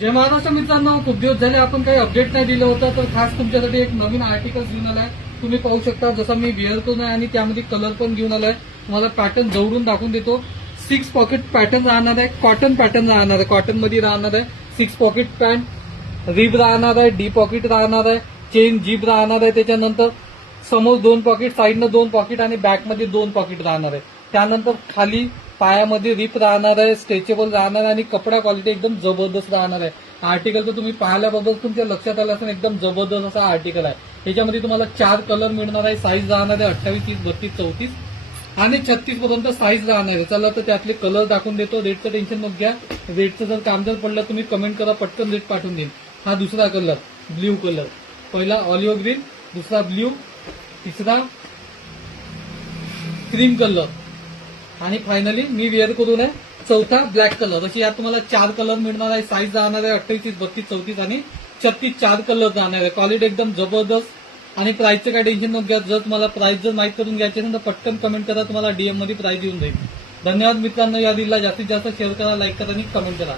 जय महाराष्ट्र मित्रांनो, खूप दिवस झाले आपण काही अपडेट नाही दिलं होतं, तर खास तुमच्यासाठी एक नवीन आर्टिकल घेऊन आलाय. तुम्ही पाहू शकता जसं मी वेअर करून आहे आणि त्यामध्ये कलर पण घेऊन आलाय. तुम्हाला पॅटर्न जवळून दाखवून देतो. 6 पॉकेट पॅटर्न राहणार आहे, कॉटन पॅटर्न राहणार आहे, कॉटन मध्ये राहणार आहे. 6 पॉकेट पॅन्ट, रिब राहणार आहे, डी पॉकेट राहणार आहे, चेन जीप राहणार आहे. त्याच्यानंतर समोर 2 पॉकेट, साईडनं 2 पॉकेट आणि बॅकमध्ये 2 पॉकेट राहणार आहे. त्यानंतर खाली पायामध्ये रिप राहणार आहे, स्ट्रेचेबल राहणार आहे आणि कपडा क्वालिटी एकदम जबरदस्त राहणार आहे. आर्टिकल तर तुम्ही पाहिल्याबरोबर तुमच्या लक्षात आलं असेल, एकदम जबरदस्त असा आर्टिकल आहे. याच्यामध्ये तुम्हाला 4 कलर मिळणार आहे. साईज राहणार आहे 28, 30, 32, 34 आणि 36 पर्यंत साईज राहणार आहे. चला तर त्यातले कलर दाखवून देतो. रेटचं टेन्शन नको घ्या. रेटचं जर काम जर पडलं तुम्ही कमेंट करा, पटकन रेट पाठवून देईन. हा दुसरा कलर ब्ल्यू कलर, पहिला ऑलिव्ह ग्रीन, दुसरा ब्ल्यू, तिसरा क्रीम कलर आणि फायनली मी वेअर करून आहे चौथा ब्लॅक कलर. अशी यात तुम्हाला 4 कलर मिळणार आहे. साईज राहणार आहे 28, 32, 34 आणि 36. 4 कलर राहणार आहे. क्वालिटी एकदम जबरदस्त आणि प्राइसचं काय टेन्शन नको घ्या. जर तुम्हाला प्राइस जर माहित करून घ्यायची असेल तर पटकन कमेंट करा, तुम्हाला डीएम मध्ये प्राइस येऊन जाईल. धन्यवाद मित्रांनो. या रीलला जास्तीत जास्त शेअर करा, लाईक करा आणि कमेंट करा.